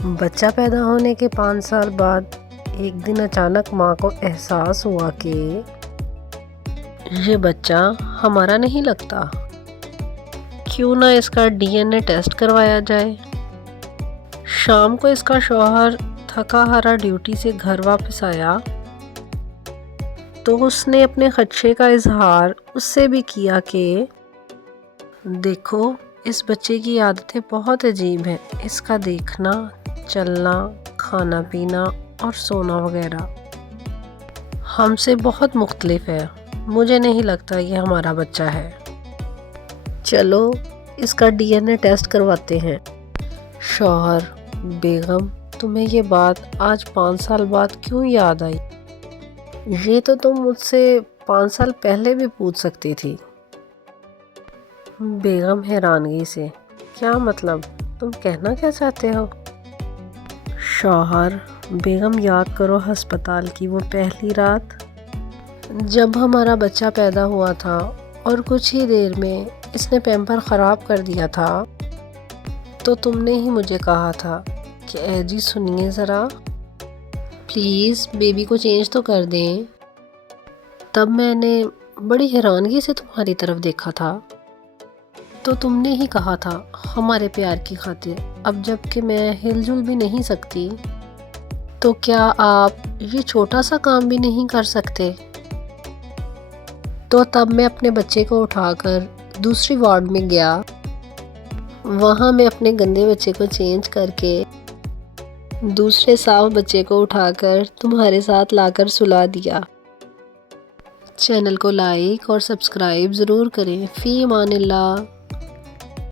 بچہ پیدا ہونے کے 5 سال بعد ایک دن اچانک ماں کو احساس ہوا کہ یہ بچہ ہمارا نہیں لگتا، کیوں نہ اس کا ڈی این اے ٹیسٹ کروایا جائے۔ شام کو اس کا شوہر تھکا ہارا ڈیوٹی سے گھر واپس آیا تو اس نے اپنے خدشے کا اظہار اس سے بھی کیا کہ دیکھو اس بچے کی عادتیں بہت عجیب ہیں، اس کا دیکھنا، چلنا، کھانا پینا اور سونا وغیرہ ہم سے بہت مختلف ہے، مجھے نہیں لگتا یہ ہمارا بچہ ہے، چلو اس کا ڈی این اے ٹیسٹ کرواتے ہیں۔ شوہر: بیگم تمہیں یہ بات آج 5 سال بعد کیوں یاد آئی؟ یہ تو تم مجھ سے 5 سال پہلے بھی پوچھ سکتی تھی۔ بیگم حیرانگی سے: کیا مطلب؟ تم کہنا کیا چاہتے ہو؟ شوہر: بیگم یاد کرو ہسپتال کی وہ پہلی رات جب ہمارا بچہ پیدا ہوا تھا اور کچھ ہی دیر میں اس نے پیمپر خراب کر دیا تھا، تو تم نے ہی مجھے کہا تھا کہ اے جی سنیے ذرا، پلیز بیبی کو چینج تو کر دیں۔ تب میں نے بڑی حیرانگی سے تمہاری طرف دیکھا تھا، تو تم نے ہی کہا تھا ہمارے پیار کی خاطر اب جب کہ میں ہل جل بھی نہیں سکتی تو کیا آپ یہ چھوٹا سا کام بھی نہیں کر سکتے؟ تو تب میں اپنے بچے کو اٹھا کر دوسری وارڈ میں گیا، وہاں میں اپنے گندے بچے کو چینج کر کے دوسرے صاف بچے کو اٹھا کر تمہارے ساتھ لا کر سلا دیا۔ چینل کو لائک اور سبسکرائب ضرور کریں۔ فی امان اللہ۔